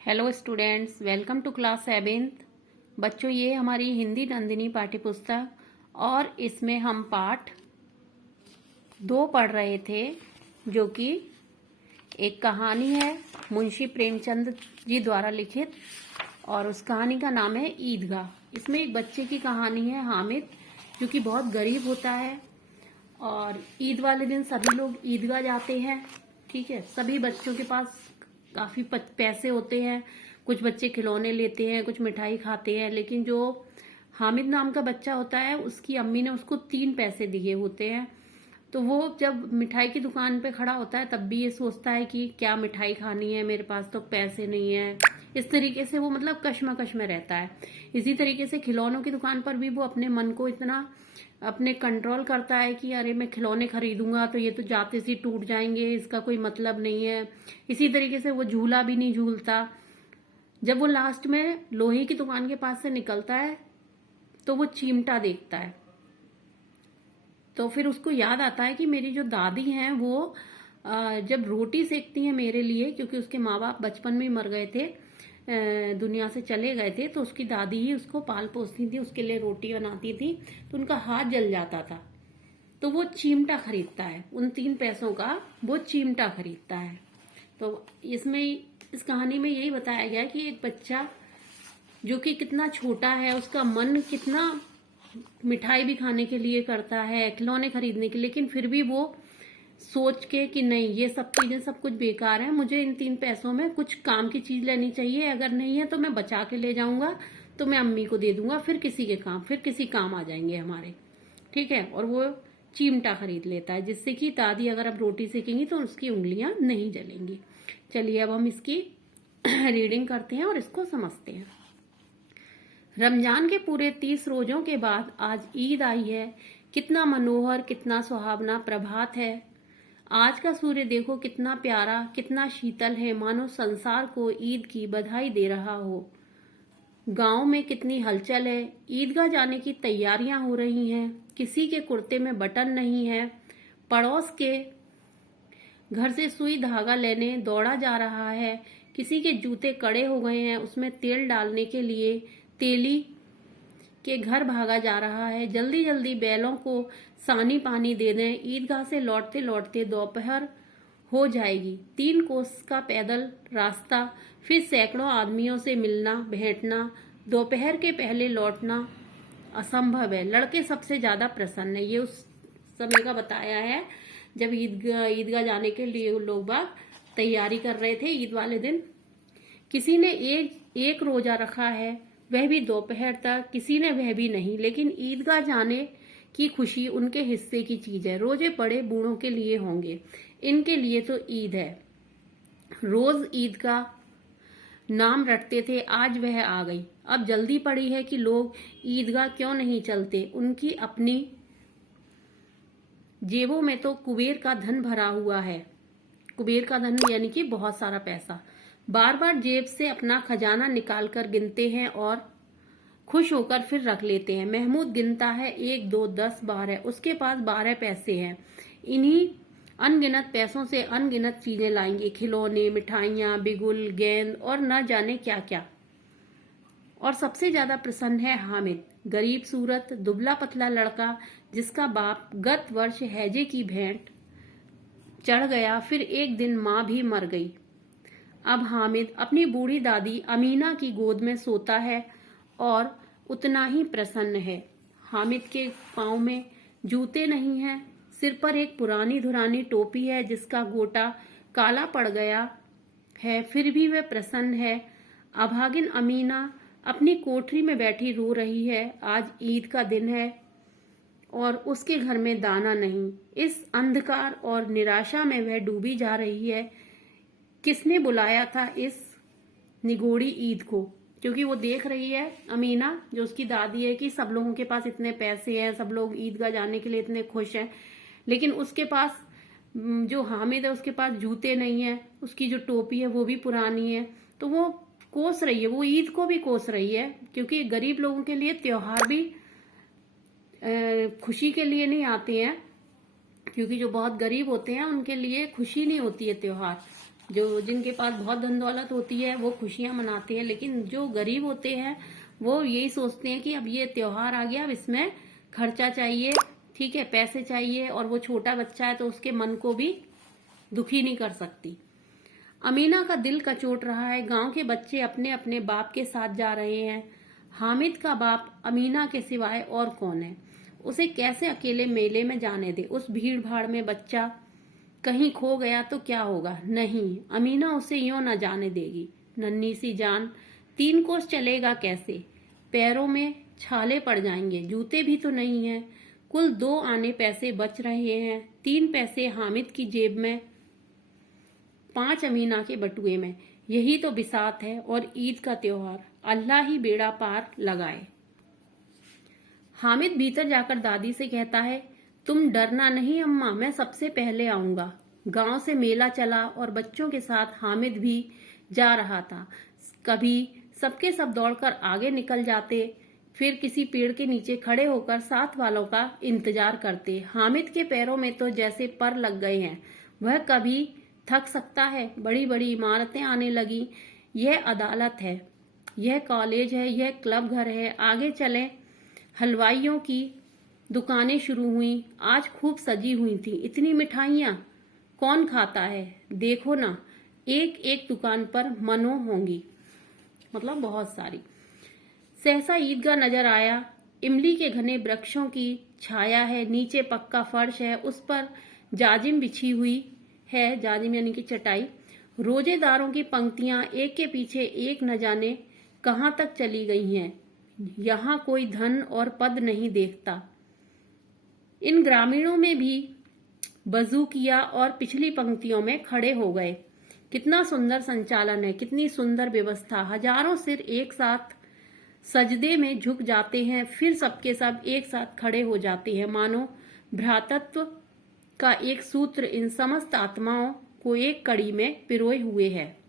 Hello students, welcome to class 7th। बच्चों, ये हमारी हिंदी नंदिनी पाठ्य पुस्तक और इसमें हम पाठ 2 पढ़ रहे थे, जो कि एक कहानी है मुंशी प्रेमचंद जी द्वारा लिखित और उस कहानी का नाम है ईदगाह। इसमें एक बच्चे की कहानी है, हामिद, जो कि बहुत गरीब होता है और ईद वाले दिन सभी लोग ईदगाह जाते हैं। ठीक है, सभी बच्चों के पास काफी पैसे होते हैं। कुछ बच्चे खिलौने लेते हैं, कुछ मिठाई खाते हैं, लेकिन जो हामिद नाम का बच्चा होता है, उसकी अम्मी ने उसको 3 पैसे दिए होते हैं। तो वो जब मिठाई की दुकान पे खड़ा होता है तब भी ये सोचता है कि क्या मिठाई खानी है, मेरे पास तो पैसे नहीं है। इस तरीके से वो मतलब कश्मकश में रहता है। इसी तरीके से खिलौनों की दुकान पर भी वो अपने मन को इतना अपने कंट्रोल करता है कि अरे मैं खिलौने खरीदूंगा तो ये तो जाते से टूट जाएंगे, इसका कोई मतलब नहीं है। इसी तरीके से वो झूला भी नहीं झूलता। जब वो लास्ट में लोहे की दुकान के पास से निकलता है तो वो चिमटा देखता है। तो फिर उसको याद आता है कि मेरी जो दादी हैं वो जब रोटी सेकती हैं मेरे लिए, क्योंकि उसके माँ बाप बचपन में मर गए थे, दुनिया से चले गए थे, तो उसकी दादी ही उसको पाल पोसती थी, उसके लिए रोटी बनाती थी, तो उनका हाथ जल जाता था। तो वो चिमटा खरीदता है, उन 3 पैसों का वो चिमटा खरीदता है। तो इसमें इस कहानी में यही बताया गया कि एक बच्चा जो कि कितना छोटा है, उसका मन कितना मिठाई भी खाने के लिए करता है, खिलौने खरीदने के लिए, लेकिन फिर भी वो सोच के कि नहीं, ये सब चीजें सब कुछ बेकार है, मुझे इन 3 पैसों में कुछ काम की चीज लेनी चाहिए, अगर नहीं है तो मैं बचा के ले जाऊंगा, तो मैं अम्मी को दे दूंगा, फिर किसी काम आ जाएंगे हमारे। ठीक है, और वो चिमटा खरीद लेता है, जिससे कि दादी अगर अब रोटी सेकेंगी तो उसकी उंगलियां नहीं जलेंगी। चलिए अब हम इसकी रीडिंग करते हैं और इसको समझते हैं। रमजान के पूरे 30 रोजों के बाद आज ईद आई है। कितना मनोहर, कितना सुहावना प्रभात है। आज का सूर्य देखो कितना प्यारा, कितना शीतल है, मानो संसार को ईद की बधाई दे रहा हो। गांव में कितनी हलचल है। ईदगाह जाने की तैयारियां हो रही हैं। किसी के कुर्ते में बटन नहीं है। पड़ोस के घर से सुई धागा लेने दौड़ा जा रहा है। किसी के जूते कड़े हो गए हैं, उसमें तेल डालने के लिए तेली के घर भागा जा रहा है। जल्दी जल्दी बैलों को सानी पानी दे दें, ईदगाह से लौटते लौटते दोपहर हो जाएगी। 3 कोस का पैदल रास्ता, फिर सैकड़ों आदमियों से मिलना भेंटना, दोपहर के पहले लौटना असंभव है। लड़के सबसे ज्यादा प्रसन्न है। ये उस समय का बताया है जब ईदगाह जाने के लिए लोग बाग तैयारी कर रहे थे ईद वाले दिन। किसी ने एक रोजा रखा है, वह भी दोपहर तक, किसी ने वह भी नहीं, लेकिन ईदगाह जाने की खुशी उनके हिस्से की चीज है। रोजे बड़े बूढ़ों के लिए होंगे, इनके लिए तो ईद है। रोज ईद का नाम रटते थे, आज वह आ गई। अब जल्दी पड़ी है कि लोग ईदगाह क्यों नहीं चलते। उनकी अपनी जेबों में तो कुबेर का धन भरा हुआ है। कुबेर का धन यानी कि बहुत सारा पैसा। बार बार जेब से अपना खजाना निकाल कर गिनते हैं और खुश होकर फिर रख लेते हैं। महमूद गिनता है 1 2 10 12, उसके पास 12 पैसे हैं। इन्हीं अनगिनत पैसों से अनगिनत चीजें लाएंगे, खिलौने, मिठाइयां, बिगुल, गेंद और न जाने क्या क्या। और सबसे ज्यादा प्रसन्न है हामिद, गरीब सूरत, दुबला पतला लड़का, जिसका बाप गत वर्ष हैजे की भेंट चढ़ गया, फिर एक दिन माँ भी मर गई। अब हामिद अपनी बूढ़ी दादी अमीना की गोद में सोता है और उतना ही प्रसन्न है। हामिद के पाँव में जूते नहीं हैं, सिर पर एक पुरानी धुरानी टोपी है जिसका गोटा काला पड़ गया है, फिर भी वह प्रसन्न है। अभागिन अमीना अपनी कोठरी में बैठी रो रही है। आज ईद का दिन है और उसके घर में दाना नहीं। इस अंधकार और निराशा में वह डूबी जा रही है। किसने बुलाया था इस निगोड़ी ईद को? क्योंकि वो देख रही है अमीना, जो उसकी दादी है, कि सब लोगों के पास इतने पैसे हैं, सब लोग ईदगाह जाने के लिए इतने खुश हैं, लेकिन उसके पास जो हामिद है उसके पास जूते नहीं है, उसकी जो टोपी है वो भी पुरानी है। तो वो कोस रही है, वो ईद को भी कोस रही है, क्योंकि गरीब लोगों के लिए त्योहार भी खुशी के लिए नहीं आते हैं, क्योंकि जो बहुत गरीब होते हैं उनके लिए खुशी नहीं होती है त्योहार। जो जिनके पास बहुत धन दौलत होती है वो खुशियां मनाते हैं, लेकिन जो गरीब होते हैं वो यही सोचते हैं कि अब ये त्योहार आ गया, अब इसमें खर्चा चाहिए, ठीक है, पैसे चाहिए, और वो छोटा बच्चा है तो उसके मन को भी दुखी नहीं कर सकती। अमीना का दिल कचोट रहा है। गांव के बच्चे अपने अपने बाप के साथ जा रहे हैं। हामिद का बाप अमीना के सिवाय और कौन है? उसे कैसे अकेले मेले में जाने दे? उस भीड़ भाड़ में बच्चा कहीं खो गया तो क्या होगा? नहीं, अमीना उसे यूं न जाने देगी। नन्ही सी जान, 3 कोस चलेगा कैसे? पैरों में छाले पड़ जाएंगे, जूते भी तो नहीं है। कुल 2 आने पैसे बच रहे हैं, 3 पैसे हामिद की जेब में, 5 अमीना के बटुए में। यही तो बिसात है और ईद का त्योहार। अल्लाह ही बेड़ा पार लगाए। हामिद भीतर जाकर दादी से कहता है, तुम डरना नहीं अम्मा, मैं सबसे पहले आऊंगा। गांव से मेला चला और बच्चों के साथ हामिद भी जा रहा था। कभी सबके सब दौड़कर आगे निकल जाते, फिर किसी पेड़ के नीचे खड़े होकर साथ वालों का इंतजार करते। हामिद के पैरों में तो जैसे पर लग गए हैं। वह कभी थक सकता है। बड़ी बड़ी इमारतें आने लगी। यह अदालत है, यह कॉलेज है, यह क्लब घर है। आगे चलें, हलवाइयों की दुकानें शुरू हुई। आज खूब सजी हुई थी। इतनी मिठाइयाँ कौन खाता है? देखो ना, एक एक दुकान पर मनो होंगी, मतलब बहुत सारी। सहसा ईदगाह नजर आया। इमली के घने वृक्षों की छाया है। नीचे पक्का फर्श है, उस पर जाजिम बिछी हुई है, जाजिम यानी कि चटाई। रोजेदारों की पंक्तियां एक के पीछे एक न जाने कहां तक चली गई हैं। यहाँ कोई धन और पद नहीं देखता। इन ग्रामीणों में भी वजू किया और पिछली पंक्तियों में खड़े हो गए। कितना सुंदर संचालन है, कितनी सुंदर व्यवस्था। हजारों सिर एक साथ सजदे में झुक जाते हैं, फिर सबके सब एक साथ खड़े हो जाते हैं, मानो भ्रातृत्व का एक सूत्र इन समस्त आत्माओं को एक कड़ी में पिरोए हुए है।